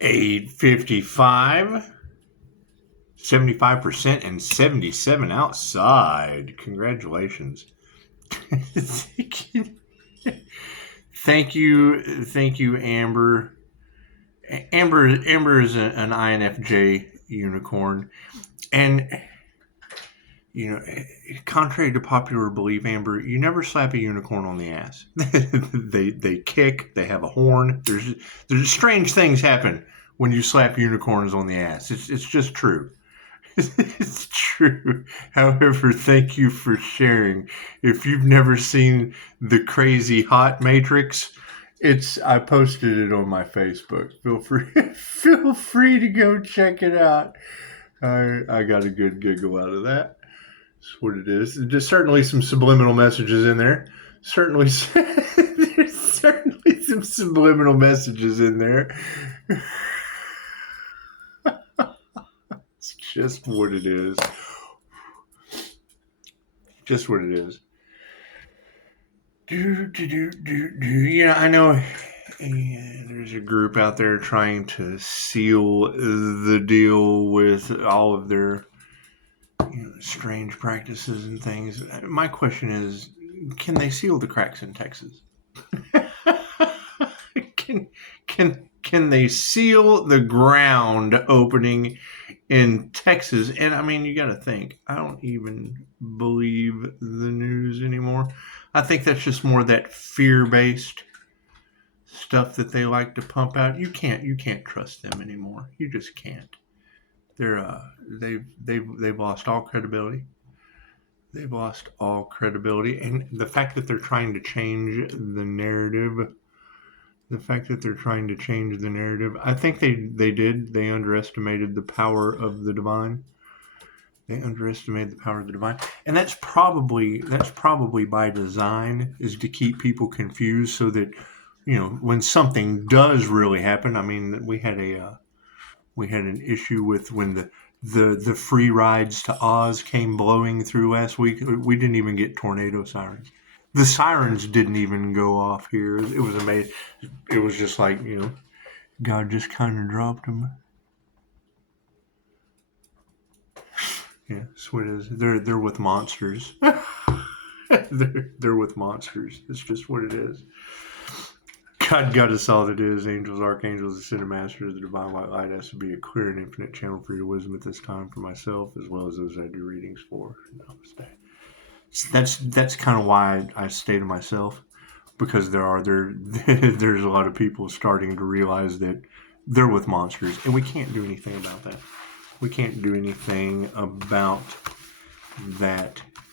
8:55, 75% and 77 outside. Congratulations. Thank you, Amber. Amber is an INFJ unicorn, and contrary to popular belief, Amber, you never slap a unicorn on the ass. They kick. They have a horn. There's strange things happen when you slap unicorns on the ass. It's just true. It's true. However, thank you for sharing. If you've never seen the Crazy Hot Matrix, I posted it on my Facebook. Feel free to go check it out. I got a good giggle out of that. That's what it is. There's certainly some subliminal messages in there. There's certainly some subliminal messages in there. It's just what it is. Just what it is. I know there's a group out there trying to seal the deal with all of their strange practices and things. My question is, can they seal the cracks in Texas? Can they seal the ground opening in Texas? And I mean, you got to think, I don't even believe the news anymore. I think that's just more that fear-based stuff that they like to pump out. You can't trust them anymore. You just can't. They've lost all credibility. They've lost all credibility, and the fact that they're trying to change the narrative. I think they did. They underestimated the power of the divine. And that's probably by design, is to keep people confused so that, when something does really happen. I mean, we had an issue with when the free rides to Oz came blowing through last week. We didn't even get tornado sirens. The sirens didn't even go off here. It was amazing. It was just like, God just kind of dropped them. Yeah, that's what it is. They're with monsters. they're with monsters. It's just what it is. God got us all that is. Angels, archangels, ascended masters, the divine white light has to be a clear and infinite channel for your wisdom at this time for myself, as well as those I do readings for. Namaste. That's kind of why I stay to myself, because there's a lot of people starting to realize that they're with monsters, and we can't do anything about that.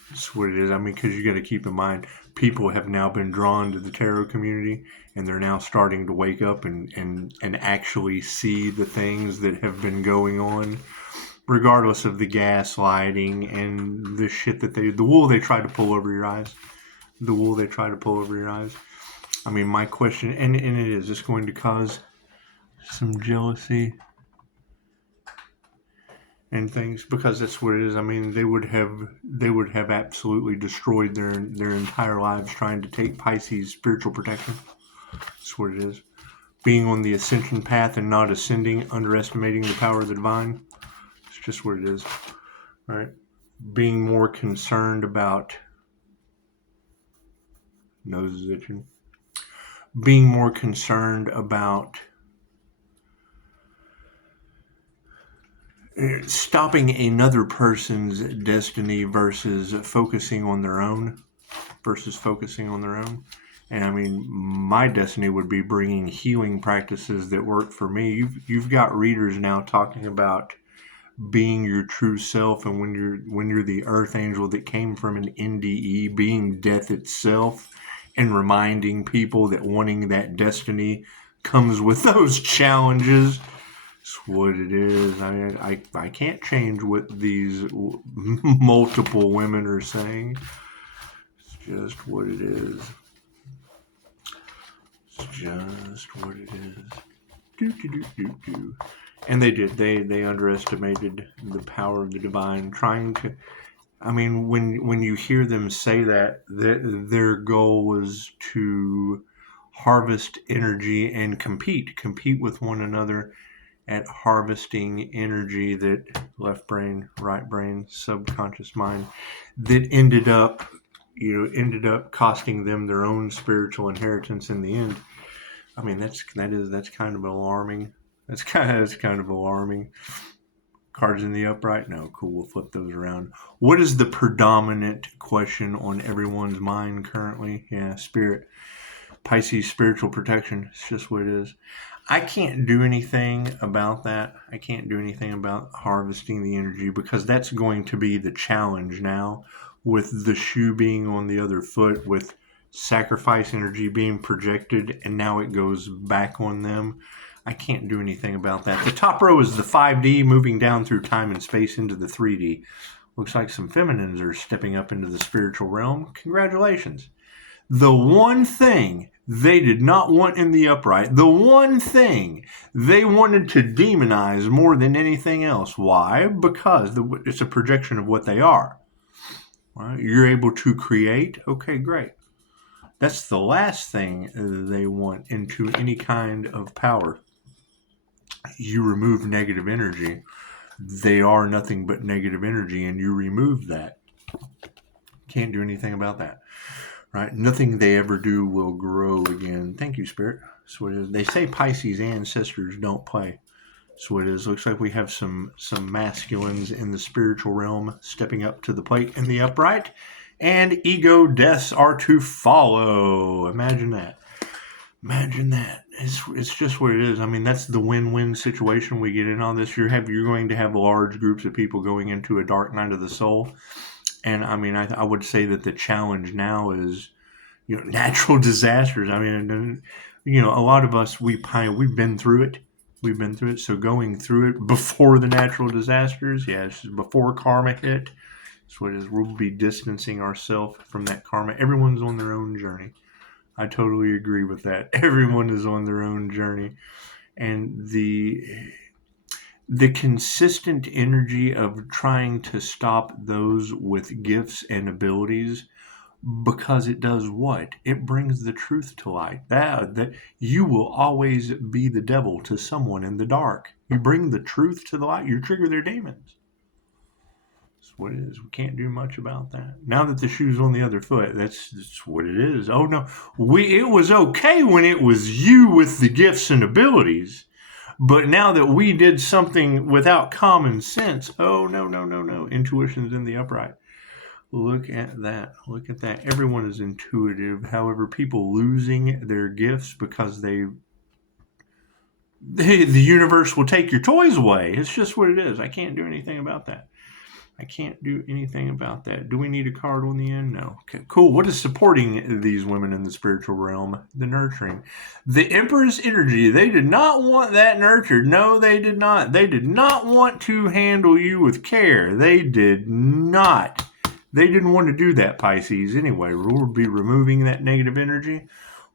That's what it is. I mean, because you got to keep in mind, people have now been drawn to the tarot community, and they're now starting to wake up and actually see the things that have been going on, regardless of the gaslighting and the shit that the wool they try to pull over your eyes. I mean, my question, and it is going to cause some jealousy and things, because that's what it is. I mean, they would have absolutely destroyed their entire lives trying to take Pisces' spiritual protection. That's what it is. Being on the ascension path and not ascending, underestimating the power of the divine. It's just what it is. All right. Being more concerned about noses itching. Being more concerned about stopping another person's destiny versus focusing on their own. And I mean, my destiny would be bringing healing practices that work for me. You've got readers now talking about being your true self, and when you're the earth angel that came from an NDE, being death itself, and reminding people that wanting that destiny comes with those challenges. It's what it is. I can't change what these multiple women are saying. It's just what it is. And they did. They underestimated the power of the divine. I mean, when you hear them say that their goal was to harvest energy and compete with one another. at harvesting energy that left brain, right brain, subconscious mind, that ended up costing them their own spiritual inheritance in the end. I mean, that's kind of alarming. That's kind of alarming. Cards in the upright? No, cool. We'll flip those around. What is the predominant question on everyone's mind currently? Yeah, spirit. Pisces, spiritual protection. It's just what it is. I can't do anything about that. I can't do anything about harvesting the energy, because that's going to be the challenge now, with the shoe being on the other foot, with sacrifice energy being projected, and now it goes back on them. I can't do anything about that. The top row is the 5D moving down through time and space into the 3D. Looks like some feminines are stepping up into the spiritual realm. Congratulations. The one thing they did not want in the upright, the one thing they wanted to demonize more than anything else. Why? Because it's a projection of what they are. Right? You're able to create. Okay, great. That's the last thing they want into any kind of power. You remove negative energy. They are nothing but negative energy, and you remove that. Can't do anything about that. Right? Nothing they ever do will grow again. Thank you, Spirit. So it is. They say Pisces ancestors don't play. So it is. Looks like we have some masculines in the spiritual realm stepping up to the plate in the upright. And ego deaths are to follow. Imagine that. Imagine that. It's just what it is. I mean, that's the win-win situation we get in on this. You're going to have large groups of people going into a dark night of the soul. And I mean, I would say that the challenge now is, natural disasters. I mean, a lot of us, we've been through it. We've been through it. So going through it before the natural disasters, before karma hit. That's what it is. We'll be distancing ourselves from that karma. Everyone's on their own journey. I totally agree with that. Everyone is on their own journey. And the consistent energy of trying to stop those with gifts and abilities, because it does what? It brings the truth to light. That you will always be the devil to someone in the dark. You bring the truth to the light, you trigger their demons. That's what it is. We can't do much about that. Now that the shoe's on the other foot, that's what it is. Oh no, it was okay when it was you with the gifts and abilities. But now that we did something without common sense, oh, no. Intuition's in the upright. Look at that. Look at that. Everyone is intuitive. However, people losing their gifts because the universe will take your toys away. It's just what it is. I can't do anything about that. I can't do anything about that. Do we need a card on the end? No. Okay, cool. What is supporting these women in the spiritual realm? The nurturing. The Emperor's energy. They did not want that nurtured. No, they did not. They did not want to handle you with care. They did not. They didn't want to do that, Pisces. Anyway, we'll be removing that negative energy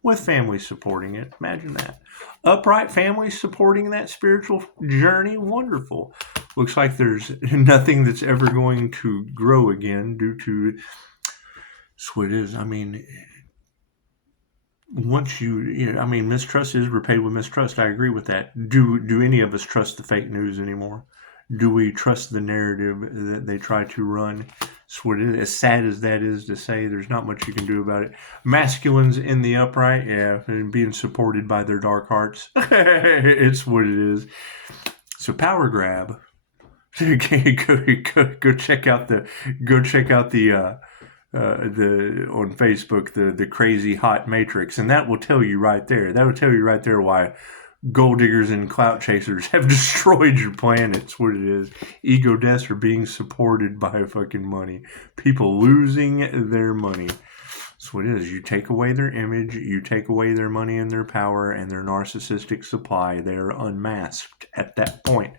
with family supporting it. Imagine that. Upright family supporting that spiritual journey. Wonderful. Looks like there's nothing that's ever going to grow again due to, that's what it is. I mean, once mistrust is repaid with mistrust. I agree with that. Do any of us trust the fake news anymore? Do we trust the narrative that they try to run? That's what it is. As sad as that is to say, there's not much you can do about it. Masculines in the upright, and being supported by their dark hearts. It's what it is. So power grab. go check out the on Facebook the crazy hot matrix, and that will tell you right there. That will tell you right there why gold diggers and clout chasers have destroyed your planet. It's what it is. Ego deaths are being supported by fucking money. People losing their money. That's what it is. You take away their image, you take away their money and their power and their narcissistic supply. They are unmasked at that point.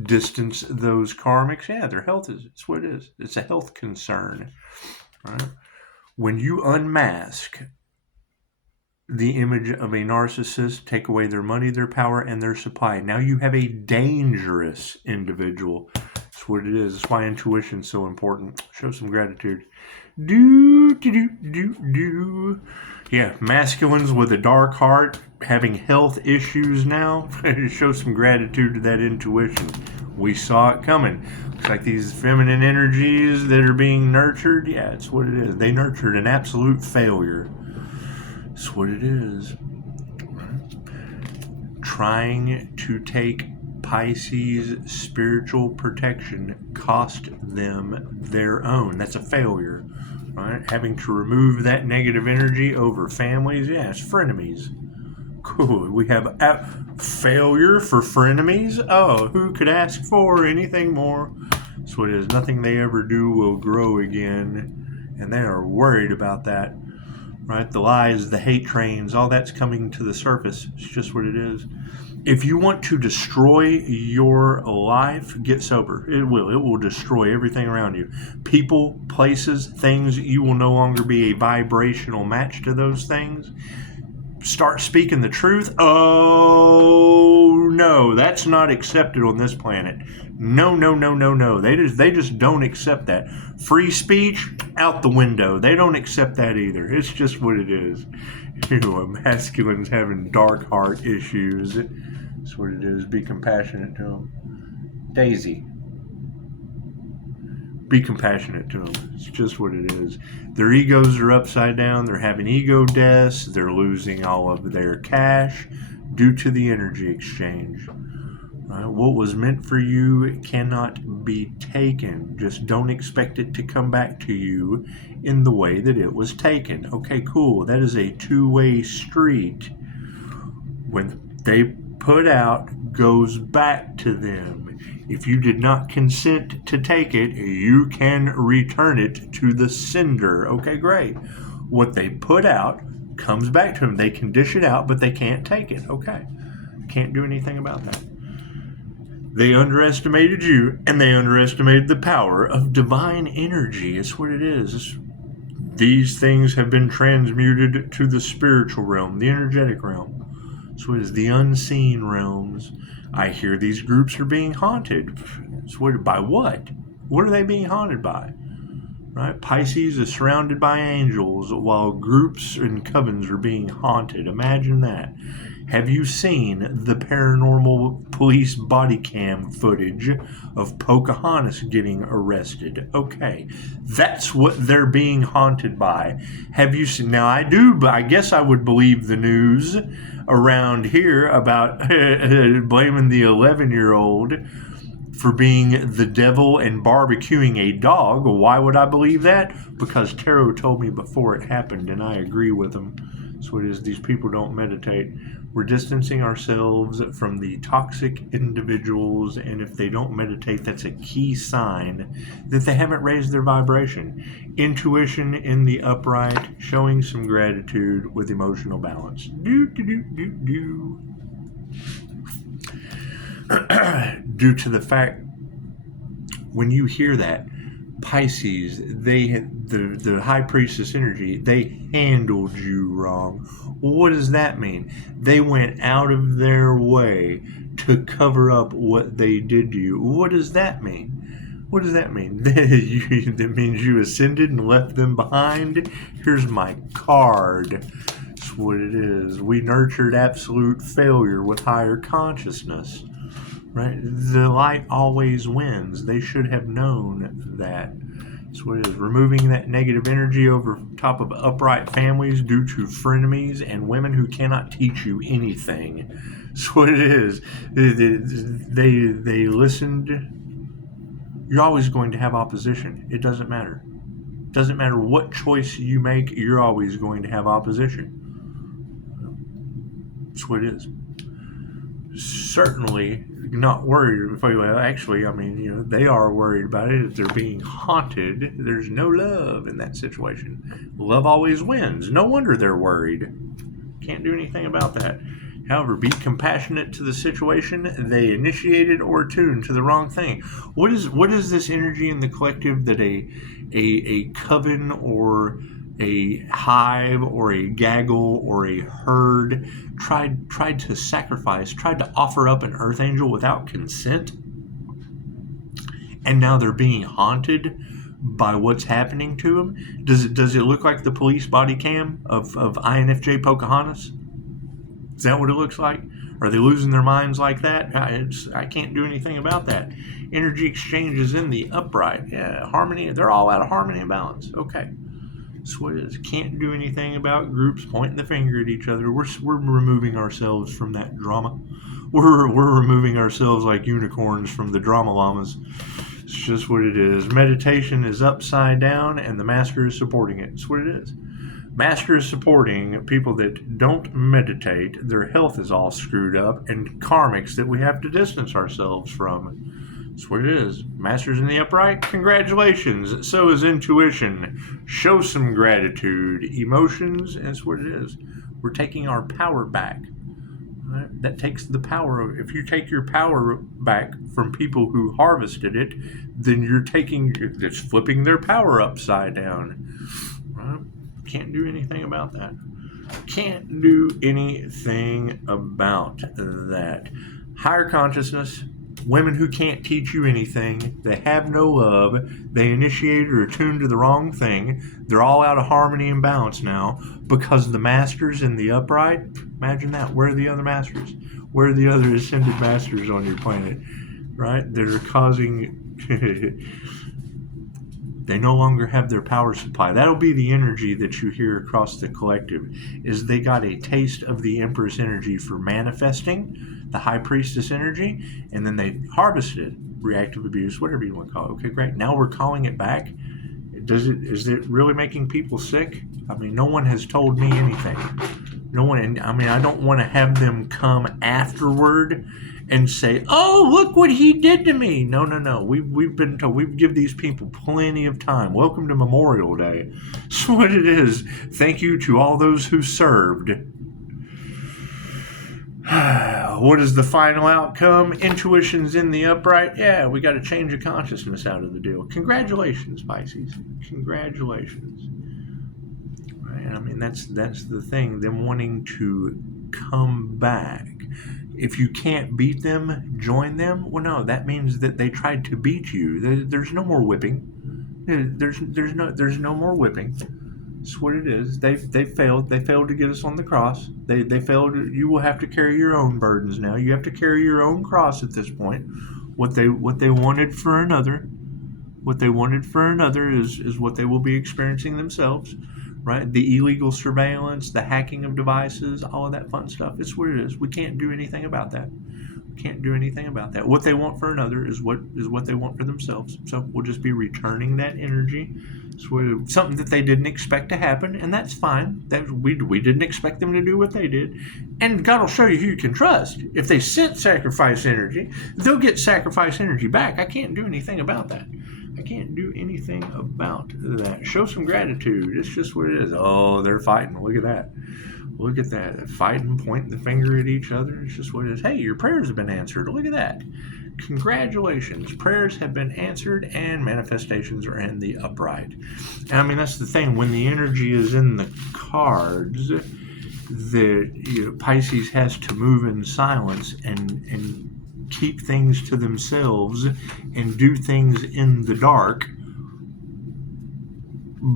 Distance those karmics. Their health it's what it is. It's a health concern. Right? When you unmask the image of a narcissist, take away their money, their power, and their supply, now you have a dangerous individual. That's what it is. That's why intuition's so important. Show some gratitude. Yeah, masculines with a dark heart, having health issues now. Show some gratitude to that intuition. We saw it coming. Looks like these feminine energies that are being nurtured, yeah, it's what it is. They nurtured an absolute failure. It's what it is. Trying to take Pisces' spiritual protection cost them their own. That's a failure. Right? Having to remove that negative energy over families, yeah, it's frenemies. Cool. We have a failure for frenemies. Oh, who could ask for anything more? That's what it is. Nothing they ever do will grow again, and they are worried about that. Right? The lies, the hate trains, all that's coming to the surface. It's just what it is. If you want to destroy your life, get sober. It will. It will destroy everything around you. People, places, things. You will no longer be a vibrational match to those things. Start speaking the truth. Oh no, that's not accepted on this planet. No. They just don't accept that. Free speech out the window. They don't accept that either. It's just what it is. You know, masculines having dark heart issues. That's what it is. Be compassionate to them. Daisy. Be compassionate to them. It's just what it is. Their egos are upside down. They're having ego deaths. They're losing all of their cash due to the energy exchange. What was meant for you cannot be taken. Just don't expect it to come back to you in the way that it was taken. Okay, cool. That is a two-way street. When they put out, goes back to them. If you did not consent to take it, you can return it to the sender. Okay, great. What they put out comes back to them. They can dish it out, but they can't take it. Okay. Can't do anything about that. They underestimated you, and they underestimated the power of divine energy. It's what it is. These things have been transmuted to the spiritual realm, the energetic realm. So it is the unseen realms. I hear these groups are being haunted. So by what? What are they being haunted by? Right? Pisces is surrounded by angels while groups and covens are being haunted. Imagine that. Have you seen the paranormal police body cam footage of Pocahontas getting arrested? Okay, that's what they're being haunted by. Have you seen? Now I do, but I guess I would believe the news around here about blaming the 11-year-old for being the devil and barbecuing a dog. Why would I believe that? Because Tarot told me before it happened, and I agree with him. So it is, these people don't meditate. We're distancing ourselves from the toxic individuals, and if they don't meditate, that's a key sign that they haven't raised their vibration. Intuition in the upright, showing some gratitude with emotional balance. Due to the fact, when you hear that, Pisces, the high priestess energy, they handled you wrong. What does that mean? They went out of their way to cover up what they did to you. What does that mean? What does that mean? That means you ascended and left them behind? Here's my card. That's what it is. We nurtured absolute failure with higher consciousness. Right? The light always wins. They should have known that. That's what it is. Removing that negative energy over top of upright families due to frenemies and women who cannot teach you anything. That's what it is. They listened. You're always going to have opposition. It doesn't matter. It doesn't matter what choice you make. You're always going to have opposition. That's what it is. Certainly not worried. Well, actually, I mean, they are worried about it. If they're being haunted, there's no love in that situation. Love always wins. No wonder they're worried. Can't do anything about that. However, be compassionate to the situation. They initiated or tuned to the wrong thing. What is this energy in the collective that a coven or a hive or a gaggle or a herd tried to sacrifice, tried to offer up an earth angel without consent, and now they're being haunted by what's happening to them? Does it look like the police body cam of INFJ Pocahontas? Is that what it looks like? Are they losing their minds like that? I can't do anything about that. Energy exchanges in the upright. Yeah, harmony. They're all out of harmony and balance. Okay. That's what it is. Can't do anything about groups pointing the finger at each other. We're removing ourselves from that drama. We're removing ourselves like unicorns from the drama llamas. It's just what it is. Meditation is upside down, and the master is supporting it. It's what it is. Master is supporting people that don't meditate. Their health is all screwed up, and karmics that we have to distance ourselves from. That's what it is. Master's in the upright. Congratulations. So is intuition. Show some gratitude. Emotions. That's what it is. We're taking our power back. Right? That takes the power. If you take your power back from people who harvested it, then it's flipping their power upside down. Right? Can't do anything about that. Can't do anything about that. Higher consciousness, women who can't teach you anything, they have no love, they initiated or attuned to the wrong thing, they're all out of harmony and balance now because the masters in the upright, imagine that, where are the other masters? Where are the other ascended masters on your planet? Right? They're causing... They no longer have their power supply. That'll be the energy that you hear across the collective, is they got a taste of the Empress energy for manifesting, the High Priestess energy, and then they harvested it, reactive abuse, whatever you want to call it. Okay, great. Now we're calling it back. Is it really making people sick? I mean, no one has told me anything. No one, I don't want to have them come afterward and say, "Oh, look what he did to me." No. We've been told, we give these people plenty of time. Welcome to Memorial Day. That's what it is. Thank you to all those who served. What is the final outcome? Intuition's in the upright. Yeah, we got to change the consciousness out of the deal. Congratulations, Pisces. Congratulations. Right? I mean, that's the thing. Them wanting to come back. If you can't beat them, join them. Well, no, that means that they tried to beat you. There's no more whipping. There's no more whipping. That's what it is. They failed. They failed to get us on the cross. They failed. You will have to carry your own burdens now. You have to carry your own cross at this point. What they wanted for another, is what they will be experiencing themselves. Right? The illegal surveillance, the hacking of devices, all of that fun stuff. It's what it is. We can't do anything about that. What they want for another is what they want for themselves. So we'll just be returning that energy. Something that they didn't expect to happen, and that's fine. That we didn't expect them to do what they did. And God will show you who you can trust. If they sent sacrifice energy, they'll get sacrifice energy back. I can't do anything about that. Show some gratitude. It's just what it is. Oh, they're fighting. Look at that. They're fighting, pointing the finger at each other. It's just what it is. Hey, your prayers have been answered. Look at that. Congratulations. Prayers have been answered and manifestations are in the upright. And I mean, that's the thing. When the energy is in the cards, Pisces has to move in silence and keep things to themselves and do things in the dark,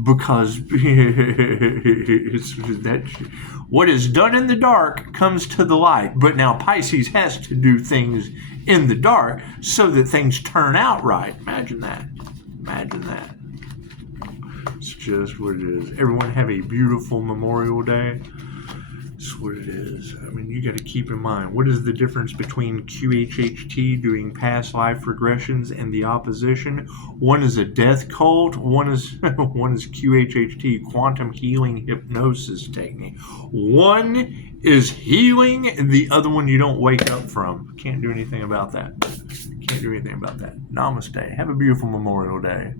because what is done in the dark comes to the light. But now Pisces has to do things in the dark so that things turn out right. Imagine that. It's just what it is. Everyone have a beautiful Memorial Day. That's what it is. I mean, you got to keep in mind, what is the difference between QHHT doing past life regressions and the opposition? One is a death cult. One is QHHT, quantum healing hypnosis technique. One is healing, and the other one you don't wake up from. Can't do anything about that. Namaste. Have a beautiful Memorial Day.